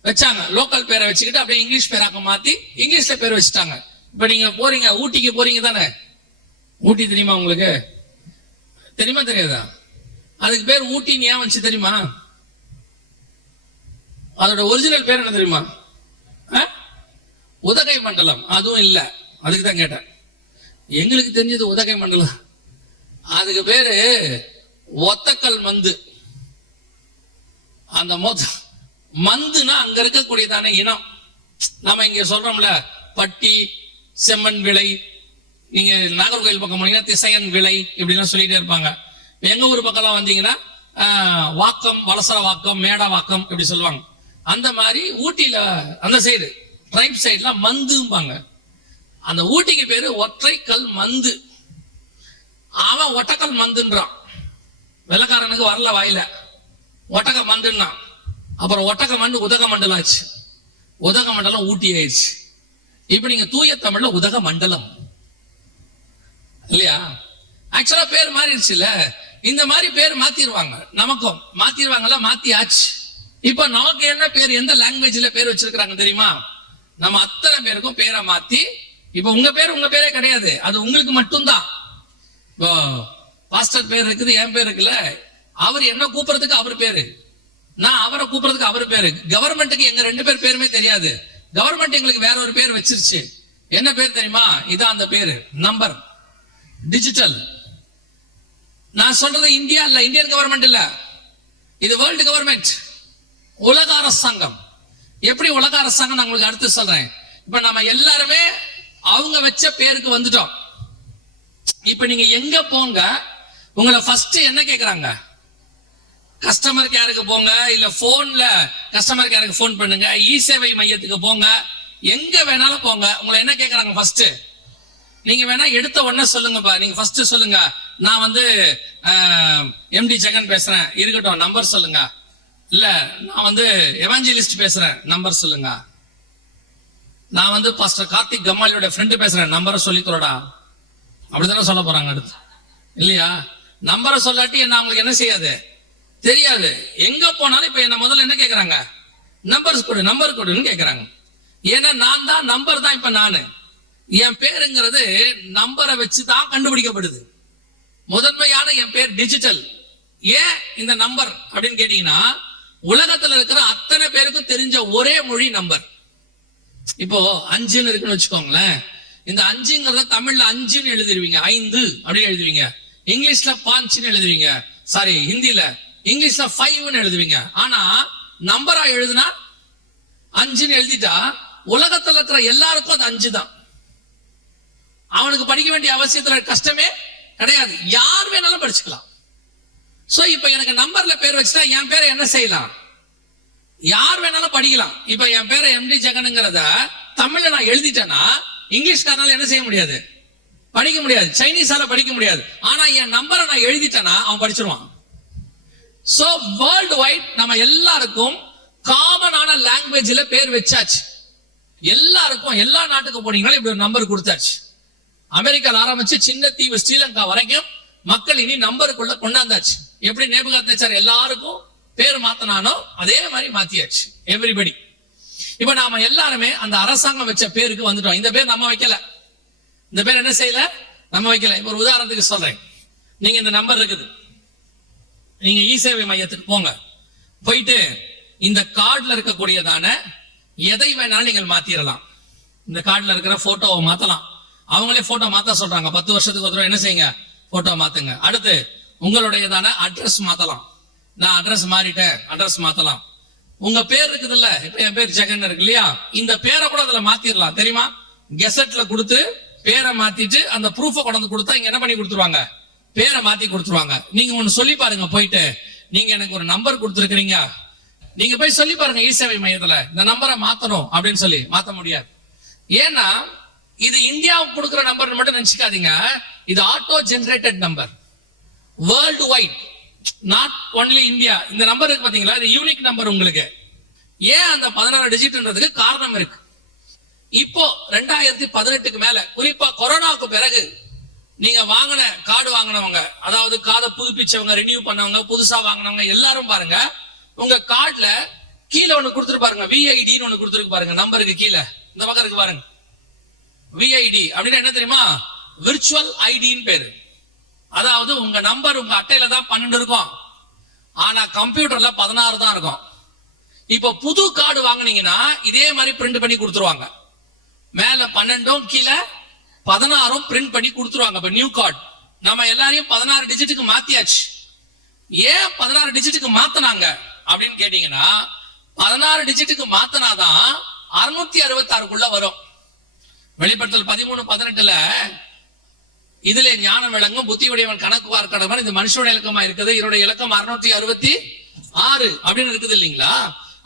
வச்சாங்க. லோக்கல் பேரை வச்சுக்கிட்டு அப்படியே இங்கிலீஷ் பேராக்க மாத்தி இங்கிலீஷ்ல பேர் வச்சுட்டாங்க. இப்ப நீங்க போறீங்க, ஊட்டிக்கு போறீங்க தானே, ஊட்டி தெரியுமா உங்களுக்கு? தெரியுமா தெரியாதா? அதுக்கு பேர் ஊட்டின்னு ஏன் வந்துச்சு தெரியுமா? அதோட ஒரிஜினல் பேர் என்ன தெரியுமா? உதகை மண்டலம். அதுவும் இல்ல, அதுக்கு தான் கேட்டேன். எங்களுக்கு தெரிஞ்சது உதகை மண்டலம், அதுக்கு பேரு ஒத்தக்கல் மந்து. அந்த மந்துனா அங்க இருக்கக்கூடியதான இனம். நாம இங்க சொல்றோம்ல பட்டி, செம்மண் விளை, நீங்க நாகர்கோயில் பக்கம் போனீங்கன்னா திசையன் விளை இப்படிலாம் சொல்லிட்டே இருப்பாங்க. எங்க ஊர் பக்கம் வந்தீங்கன்னா வாக்கம், வலசர வாக்கம், மேடா வாக்கம் இப்படி சொல்லுவாங்க. அந்த மாதிரி ஊட்டியில அந்த சைடு ட்ரைப் சைடுல மந்தும்பாங்க. அந்த ஊட்டிக்கு பேரு ஒற்றைக்கல் மந்து. அவன் ஒட்டக்கல் மந்துன்றான், வெள்ளக்காரனுக்கு வரல வாயில, ஒட்டக்க மந்துன்னா. அப்புறம் ஒட்டக்க மண்டு உதக மண்டலம் ஆச்சு, உதக மண்டலம் ஊட்டி ஆயிடுச்சு. இப்ப நீங்க தூய தமிழ்ல உதக மண்டலம் இல்லையா? ஆக்சுவலா பேர் மாறிடுச்சுல. இந்த மாதிரி பேர் மாத்திடுவாங்க, நமக்கும் மாத்திடுவாங்கல்ல, மாத்தி ஆச்சு. இப்ப நமக்கு என்ன பேர், எந்த லாங்குவேஜ்ல பேர் வச்சிருக்காங்க தெரியுமா? நம்ம அத்தனை பேருக்கும் பேரை மாத்தி, இப்ப உங்க பேர் உங்க பேரே கிடையாது, அது உங்களுக்கு மட்டும்தான். இப்போ பாஸ்டர் பேர் இருக்குது, என் பேர் இருக்குல்ல, அவர் என்ன கூப்பிடுறதுக்கு அவர் பேரு, நான் அவரை கூப்பிடுறதுக்கு அவர் பேரு. கவர்மெண்ட்டுக்கு எங்க ரெண்டு பேர் பேருமே தெரியாது. கவர்மெண்ட் எங்களுக்கு வேற ஒரு பேர் வச்சிருச்சு. என்ன பேர் தெரியுமா? இதான் அந்த பேரு, நம்பர், டிஜிட்டல். நான் சொல்றது இந்தியா இல்ல, இந்தியன் கவர்மெண்ட் இல்ல, இது வேர்ல்டு கவர்மெண்ட், உலக அரசாங்கம். எப்படி உலக அரசாங்கம் நான் உங்களுக்கு அடுத்து சொல்றேன். இப்ப நம்ம எல்லாருமே அவங்க வச்ச பேருக்கு வந்துட்டோம். இப்ப நீங்க எங்க போங்க, உங்களை ஃபர்ஸ்ட் என்ன கேக்குறாங்க? கஸ்டமர் கேருக்கு போங்க, இல்ல போன்ல கஸ்டமர் கேருக்கு போன் பண்ணுங்க, இ சேவை மையத்துக்கு போங்க, எங்க வேணாலும் போங்க. உங்களை என்ன கேக்குறாங்க ஃபர்ஸ்ட்? நீங்க வேணா எடுத்த உடனே சொல்லுங்கப்பா, நீங்க ஃபர்ஸ்ட் சொல்லுங்க, நான் வந்து எம்டி ஜெகன் பேசுறேன், இருக்கட்டும் நம்பர் சொல்லுங்க. இல்ல நான் வந்து எவாஞ்சலிஸ்ட் பேசுறேன், நம்பர் சொல்லுங்க. நான் வந்து பாஸ்டர் கார்த்திக் கம்மாலியோட ஃப்ரெண்டு பேசுறேன், நம்பரை சொல்லிக்கிறோடா. அப்படித்தானே சொல்ல போறாங்க அடுத்து, இல்லையா? நம்பரை சொல்லாட்டி என்ன அவங்களுக்கு என்ன செய்யாது, தெரியாது. எங்க போனாலும் இப்ப என்ன முதல்ல என்ன கேக்குறாங்க? நம்பர்ஸ் கொடு, நம்பர் கொடுன்னு கேக்குறாங்க. ஏன்னா நான் தான் நம்பர் தான். இப்ப நானு என் பேருங்கிறது நம்பரை வச்சுதான் கண்டுபிடிக்கப்படுது. முதன்மையான என் பேர் டிஜிட்டல். ஏன் இந்த நம்பர் அப்படின்னு கேட்டீங்கன்னா, உலகத்துல இருக்கிற அத்தனை பேருக்கும் தெரிஞ்ச ஒரே மொழி நம்பர். இப்போ 5 இருக்குன்னு வச்சுக்கோங்களேன். இந்த 5ங்கிறத தமிழ்ல 5ன்னு எழுதிருவீங்க, 5 அப்படின்னு எழுதுவீங்க. இங்கிலீஷ்ல 5ன்னு எழுதுவீங்க, சாரி ஹிந்தில இங்கிலீஷ்ல 5ன்னு எழுதுவீங்க. ஆனா நம்பரா எழுதுனா 5ன்னு எழுதிட்டா உலகத்துல இருக்கிற எல்லாருக்கும் அது 5 தான். அவனுக்கு படிக்க வேண்டிய அவசியத்துல கஷ்டமே கிடையாது, யார் வேணாலும் படிச்சுக்கலாம். சோ இப்ப எனக்கு நம்பர்ல பேர் வச்சுட்டா என் பேரை என்ன செய்யலாம், யார் வேணாலும் படிக்கலாம். இப்ப என் பேரை எம்டி ஜெகனுங்கிறத தமிழ்ல நான் எழுதிட்டேன்னா இங்கிலீஷ்காரனால என்ன செய்ய முடியாது, படிக்க முடியாது, சைனீஸால படிக்க முடியாது. ஆனா என் நம்பரை நான் எழுதிட்டேன்னா அவன் படிச்சிருவான். சோ வேர்ல்டு வைட் நம்ம எல்லாருக்கும் காமனான லாங்குவேஜ்ல பேர் வச்சாச்சு. எல்லாருக்கும் எல்லா நாட்டுக்கு போனீங்கன்னா இப்படி ஒரு நம்பர் கொடுத்தாச்சு. அமெரிக்கால ஆரம்பிச்சு சின்ன தீவு ஸ்ரீலங்கா வரைக்கும் மக்கள் இனி நம்பருக்குள்ள கொண்டாந்தாச்சு. எப்படி நேபுகாத்நேச்சர் எல்லாருக்கும் பேர் மாத்தினானோ அதே மாதிரி மாத்தியாச்சு, எவ்ரிபடி. இப்ப நாம எல்லாருமே அந்த அரசாங்கம் வச்ச பேருக்கு வந்துட்டோம். இந்த பேர் நம்ம வைக்கல, இந்த பேர் என்ன செய்யல, நம்ம வைக்கல. இப்ப ஒரு உதாரணத்துக்கு சொல்றேன். நீங்க இந்த நம்பர் இருக்குது, நீங்க இ சேவை மையத்துக்கு போங்க, போயிட்டு இந்த கார்டுல இருக்கக்கூடியதான எதை வேணாலும் நீங்கள் மாத்திரலாம். இந்த கார்டுல இருக்கிற போட்டோவை மாத்தலாம். அவங்களே போட்டோ மாத்த சொல்றாங்க, 10 வருஷத்துக்கு ஒரு தடவை என்ன செய்யுங்க, போட்டோ மாத்துங்க. அடுத்து உங்களுடையதான அட்ரஸ் மாத்தலாம். நான் அட்ரஸ் மாறிட்டேன், அட்ரஸ் மாத்தலாம். உங்க பேர் இருக்குது இல்ல, இப்ப என் பேர் ஜெகன் இருக்கு இல்லையா, இந்த பேரை கூட அதுல மாத்திரலாம். தெரியுமா? கெசட்ல கொடுத்து பேரை மாத்திட்டு அந்த ப்ரூஃபை கொண்டு கொடுத்தா இங்க என்ன பண்ணி கொடுத்துருவாங்க, பேரை மாத்தி கொடுத்துருவாங்க. நீங்க ஒண்ணு சொல்லி பாருங்க, போயிட்டு நீங்க எனக்கு ஒரு நம்பர் கொடுத்துருக்கீங்க, நீங்க போய் சொல்லி பாருங்க இ சேவை மையத்துல இந்த நம்பரை மாத்தணும் அப்படின்னு சொல்லி. மாத்த முடியாது. ஏன்னா இது இந்தியாவுக்கு கொடுக்கிற நம்பர் மட்டும் நினைச்சுக்காதீங்க, இது auto generated number, world wide, not only India. இந்த நம்பர் இருக்கு பாத்தீங்களா, இது யூனிக் நம்பர் உங்களுக்கு. ஏன் அந்த 16 டிஜிட்ன்றதுக்கு காரணம் இருக்கு. இப்போ 2018க்கு மேல, குறிப்பா கொரோனாவுக்கு பிறகு நீங்க வாங்கின கார்டு வாங்கினவங்க, அதாவது கார்டை புதுப்பிச்சவங்க, ரினியூ பண்ணவங்க, புதுசா வாங்கினவங்க எல்லாரும் பாருங்க, உங்க கார்டுல கீழே ஒண்ணு கொடுத்துட்டு பாருங்க, விஐடின்னு ஒண்ணு கொடுத்துருக்கு பாருங்க, நம்பருக்கு கீழே இந்த பக்கம் இருக்கு பாருங்க. விஐடி அப்படின்னா என்ன தெரியுமா? விர்ச்சுவல் ஐடின்னு பேரு. அதாவது உங்க நம்பர் உங்க அட்டையில தான் 12 இருக்கும், ஆனா கம்ப்யூட்டர்ல 16 தான் இருக்கும். இப்ப புது கார்டு வாங்குனீங்கன்னா இதே மாதிரி பிரிண்ட் பண்ணி கொடுத்துருவாங்க. மேல 12ம் கீழே 16ம் பிரிண்ட் பண்ணி கொடுத்துருவாங்க. இப்ப நியூ கார்டு நம்ம எல்லாரையும் 16 டிஜிட்டுக்கு மாத்தியாச்சு. ஏன் 16 டிஜிட்டுக்கு மாத்தினாங்க அப்படின்னு கேட்டீங்கன்னா, 16 டிஜிட்டுக்கு மாத்தினாதான் 666க்குள்ள வரும். வெளிப்படுத்தல் 13:18 இதுல ஞானம் விளங்கும், புத்தி உடையவன் கணக்கு பார்க்கிறவன், இந்த மனுஷனோட இலக்கமா இருக்குது. இதனுடைய இலக்கம் 666 அப்படின்னு இருக்குது இல்லைங்களா?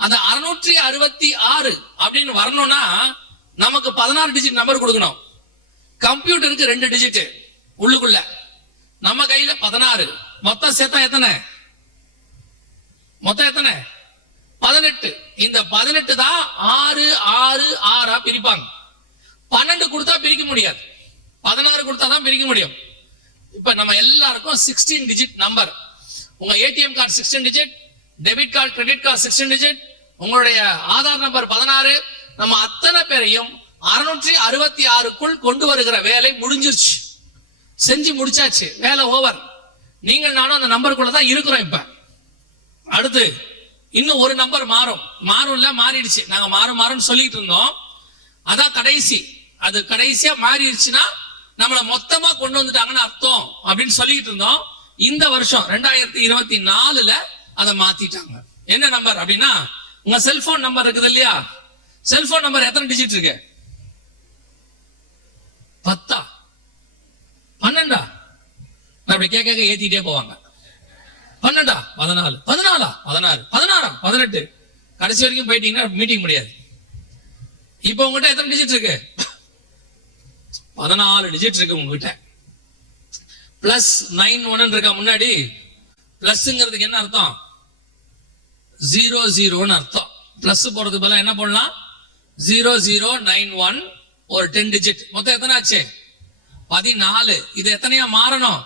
அந்த 666 அப்படின்னு வரணும்னா நமக்கு 16 டிஜிட் நம்பர் கொடுக்கணும். கம்ப்யூட்டருக்கு 2 டிஜிட் உள்ளுக்குள்ள, நம்ம கையில 16. மொத்தம் சேர்த்தா எத்தனை? 18. இந்த 18 தான் 666 பிரிப்பாங்க. 12 கொடுத்தா பிரிக்க முடியாது, 16 கொடுத்தா தான் பிரிக்க முடியும். இப்ப நம்ம எல்லாருக்கும் 16 டிஜிட் நம்பர். உங்க ATM card 16 digit, debit card, credit card 16 digit, உங்களுடைய ஆதார் நம்பர் 16. நம்ம அத்தனை பேரையும் 666க்குள் கொண்டு வருகிற வேலை முடிஞ்சிருச்சு, செஞ்சு முடிச்சாச்சு, வேலை ஓவர். நீங்கள் நானும் அந்த நம்பருக்குள்ள தான் இருக்கிறோம். இப்ப அடுத்து இன்னும் ஒரு நம்பர் மாறும்ல, மாறிடுச்சு. நாங்க மாறும்னு சொல்லிட்டு இருந்தோம், அதான் கடைசி. அது கடைசியா மாறிடுச்சுன்னா நம்மள மொத்தமா கொண்டு வந்துட்டாங்கன்னு அர்த்தம் அப்படின்னு சொல்லிட்டு இருந்தோம். இந்த வருஷம் 2024ல அதை மாத்திட்டாங்க. என்ன நம்பர் அப்படின்னா, உங்க செல்போன் நம்பர் இருக்குது இல்லையா? செல்போன் நம்பர் எத்தனை டிஜிட் இருக்கு? 10, 12. அப்படி கேட்க ஏத்திட்டே போவாங்க. 12, 14, 14, 16, 16, 18 கடைசி வரைக்கும் போயிட்டீங்கன்னா மீட்டிங் முடியாது. இப்ப உங்ககிட்ட எத்தனை டிஜிட் இருக்கு? 14 டிஜிட் இருக்கு உங்ககிட்ட. பிளஸ் 91 இருக்கா முன்னாடி? பிளஸ்ங்கிறதுக்கு என்ன அர்த்தம்? 00ன்னு அர்த்தம். பிளஸ் போறதுக்கு பதிலா என்ன பண்ணலாம்? 0091 ஒரு 10 டிஜிட். மொத்தம் எத்தனை ஆச்சு? 14. இது எத்தனையா மாறணும்?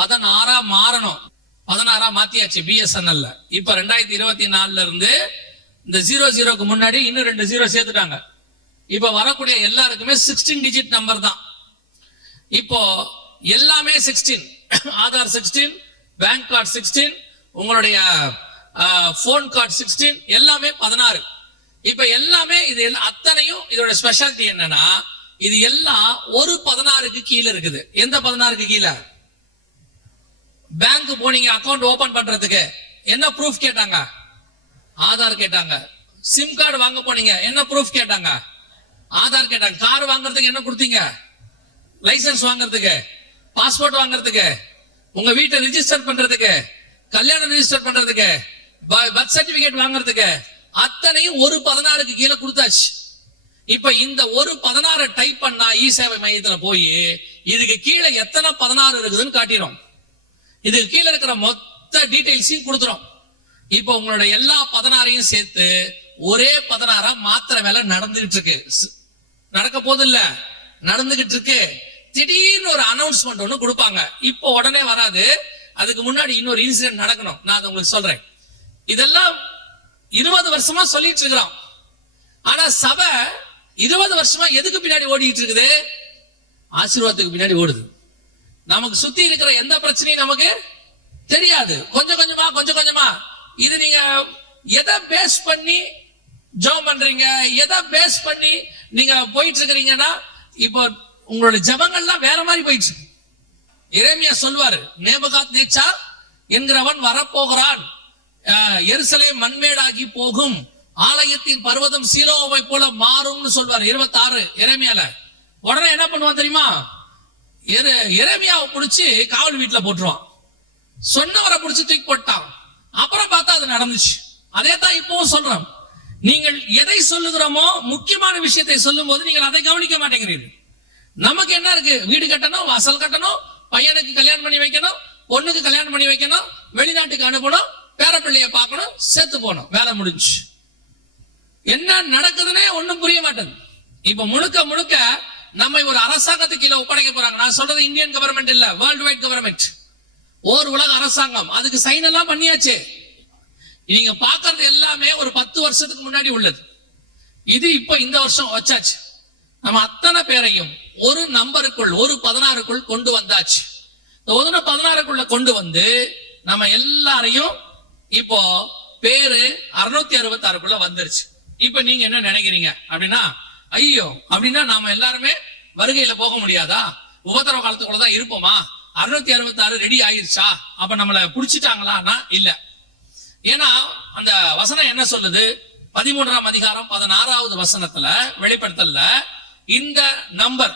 16 மாறணும். 16 மாத்தியாச்சு பிஎஸ்என்எல்ல. இப்ப 2024ல இருந்து இந்த 00க்கு முன்னாடி இன்னும் 2 0 சேர்த்துட்டாங்க. இப்ப வரக்கூடிய எல்லாருக்குமே 16 டிஜிட் நம்பர் தான். இப்போ எல்லாமே 16. ஆதார் 16, பேங்க் கார்டு 16, உங்களுடைய போன் கார்டு 16, எல்லாமே 16. இப்ப எல்லாமே இது அத்தனையும் இதோட ஸ்பெஷாலிட்டி என்னன்னா, இது எல்லாம் ஒரு 16க்கு கீழே இருக்குது. எந்த 16க்கு கீழே? பேங்க் போனீங்க அக்கவுண்ட் ஓபன் பண்றதுக்கு என்ன ப்ரூஃப் கேட்டாங்க? ஆதார் கேட்டாங்க. சிம் கார்டு வாங்க போனீங்க என்ன ப்ரூஃப் கேட்டாங்க? ஆதார் கேட்டாங்க. கார் வாங்குறதுக்கு என்ன கொடுத்தீங்க? லைசன்ஸ் வாங்குறதுக்கு, பாஸ்போர்ட் வாங்குறதுக்கு, உங்க வீட்டை ரிஜிஸ்டர் பண்றதுக்கு, கல்யாணம் ரிஜிஸ்டர் பண்றதுக்கு, பர்த் சர்டிபிகேட் வாங்குறதுக்கு, அத்தனையும் ஒரு 16க்கு கீழே கொடுத்தாச்சு. இப்ப இந்த ஒரு 16 டைப் பண்ணா இ சேவை மையத்துல போய் இதுக்கு கீழே எத்தனை 16 இருக்குதுன்னு காட்டிடும். இதுக்கு கீழே இருக்கிற மொத்த டீடைல்ஸையும் கொடுத்துரும். இப்ப உங்களோட எல்லா 16ஐயும் சேர்த்து ஒரே 16 மாத்திர வேலை நடந்துகிட்டு இருக்கு. நடக்க போது இல்ல, நடந்துகிட்டு இருக்கு. திடீர்னு ஒரு அனௌன்ஸ்மெண்ட் ஒண்ணு கொடுப்பாங்க. இப்போ உடனே வராது, அதுக்கு முன்னாடி இன்னொரு இன்சிடென்ட் நடக்கணும். நான் அதை உங்களுக்கு சொல்றேன். இதெல்லாம் 20 வருஷமா சொல்லிட்டு இருக்கிறோம். ஆனா சபை 20 வருஷமா எதுக்கு பின்னாடி ஓடிட்டு இருக்குது? ஆசீர்வாதத்துக்கு பின்னாடி ஓடுது. நமக்கு சுத்தி இருக்கிற எந்த பிரச்சனையும் நமக்கு தெரியாது. கொஞ்சம் கொஞ்சமா இது நீங்க எதை பேஸ் பண்ணி ஜெபம் பண்றீங்க, எதை பேஸ் பண்ணி நீங்க போயிட்டு இருக்கிறீங்கன்னா, இப்போ உங்களோட ஜெபங்கள்லாம் வேற மாதிரி போயிட்டு இருக்கு. எரேமியா சொல்வாரு, நேபுகாத் நேச்சார் என்கிறவன் வரப்போகிறான், எருசலேம் மண்மேடாகி போகும், ஆலயத்தின் பர்வதம் சீலோவை போல மாறும்னு சொல்வாரு 26 எரேமியால. உடனே என்ன பண்ணுவான் தெரியுமா? எரேமியாவை பிடிச்சி காவல் வீட்டுல போட்டுருவான். சொன்னவரை பிடிச்சி தூக்கி போட்டான். அப்புறம் பார்த்தா அது நடந்துச்சு. அதே தான் இப்பவும் சொல்றோம். நீங்கள் எதை சொல்லுகிறோமோ, முக்கியமான விஷயத்தை சொல்லும் போது நீங்கள் அதை கவனிக்க மாட்டேங்கிறீர்கள். நமக்கு என்ன இருக்கு? வீடு கட்டணும், வாசல் கட்டணும், பையனுக்கு கல்யாணம் பண்ணி வைக்கணும், பொண்ணுக்கு கல்யாணம் பண்ணி வைக்கணும், வெளிநாட்டுக்கு அனுப்பணும், பேரப்பிள்ளைய பார்க்கணும், செத்து போகணும், வேலை முடிஞ்சு. என்ன நடக்குதுன்னே ஒண்ணும் புரிய மாட்டேங்குது. இப்ப முழுக்க முழுக்க நம்மை ஒரு அரசாங்கத்துக்கு கீழே ஒப்படைக்க போறாங்க. நான் சொல்றது இந்தியன் கவர்மெண்ட் இல்ல, வேர்ல்டு வைட் கவர்மெண்ட், ஓர் உலக அரசாங்கம். அதுக்கு சைன் எல்லாம் பண்ணியாச்சு. நீங்க பாக்குறது எல்லாமே ஒரு 10 வருஷத்துக்கு முன்னாடி உள்ளது. இது இப்ப இந்த வருஷம் வச்சாச்சு. நம்ம அத்தனை பேரையும் ஒரு நம்பருக்குள், ஒரு 16க்குள் கொண்டு வந்தாச்சு. இந்த 16க்குள்ள கொண்டு வந்து நம்ம எல்லாரையும் இப்போ பேரு 666க்குள்ள வந்துருச்சு. இப்ப நீங்க என்ன நினைக்கிறீங்க அப்படின்னா, ஐயோ அப்படின்னா நாம எல்லாருமே வருகையில போக முடியாதா, உபத்திரவ காலத்துக்குள்ளதான் இருப்போமா, 666 ரெடி ஆயிருச்சா, அப்ப நம்மள புடிச்சிட்டாங்களா? இல்ல. ஏன்னா அந்த வசனம் என்ன சொல்லுது? 13ஆம் அதிகாரம் 16வது வசனத்துல வெளிப்படுத்தல இந்த நம்பர்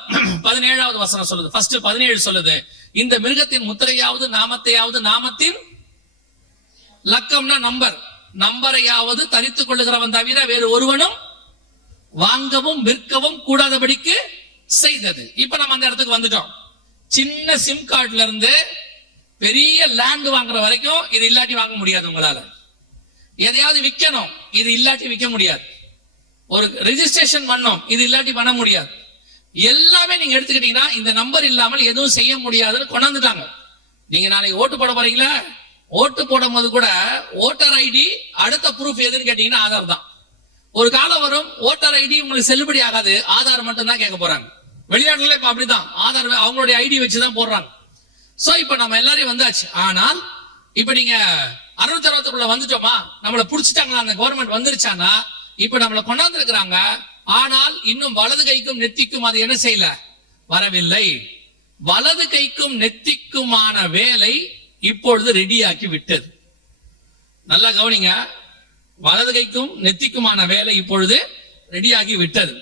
17வது வசனம் சொல்லுது. ஃபர்ஸ்ட் 17 சொல்லுது, இந்த மிருகத்தின் முத்திரையாவது நாமத்தையாவது, நாமத்தின் லக்கம்னா நம்பரையாவது தரித்துக் கொள்ளுகிறவன் தவிர வேறு ஒருவனும் வாங்கவும் விற்கவும் கூடாதபடிக்கு செய்தது. இப்ப நம்ம அந்த இடத்துக்கு வந்துட்டோம். சின்ன சிம் கார்டுல இருந்து பெரிய லேண்ட் வாங்குற வரைக்கும் இது இல்லாட்டி வாங்க முடியாது. உங்களால எதையாவது விற்கணும், இது இல்லாட்டி விற்க முடியாது. ஒரு ரெஜிஸ்ட்ரேஷன் பண்ணோம், இது இல்லாட்டி பண்ண முடியாது. எல்லாமே நீங்க எடுத்துக்கிட்டீங்கன்னா இந்த நம்பர் இல்லாமல் எதுவும் செய்ய முடியாதுன்னு கொண்டாந்துட்டாங்க. நீங்க நாளைக்கு ஓட்டு போட போறீங்களா, ஓட்டு போடும் போது கூட ஓட்டர் ஐடி அடுத்த ப்ரூஃப் எதுன்னு கேட்டீங்கன்னா ஆதார் தான். ஒரு காலம் வரும் ஓட்டர் ஐடி உங்களுக்கு செல்லுபடி ஆகாது, ஆதார் மட்டும் தான் கேட்க போறாங்க. வெளிநாட்டுல இப்ப அப்படிதான், ஆதார் அவங்களுடைய ஐடி வச்சுதான் போடுறாங்க. சோ இப்ப நம்ம எல்லாரையும் வந்தாச்சு. ஆனால் இப்ப நீங்க 666க்குள்ள வந்துட்டோமா, நம்மள புடிச்சிட்டாங்களா, அந்த கவர்மெண்ட் வந்துருச்சானா, இப்ப நம்மள கொண்டாந்து இருக்கிறாங்க. ஆனால் இன்னும் வலது கைக்கும் நெத்திக்கும் அது என்ன செய்யல, வரவில்லை. வலது கைக்கும் நெத்திக்குமான வேலை இப்பொழுது ரெடியாக்கி விட்டது. நல்லா கவனிங்க, வலது கைக்கும் நெத்திக்குமான வேலை இப்பொழுது ரெடியாகி விட்டது.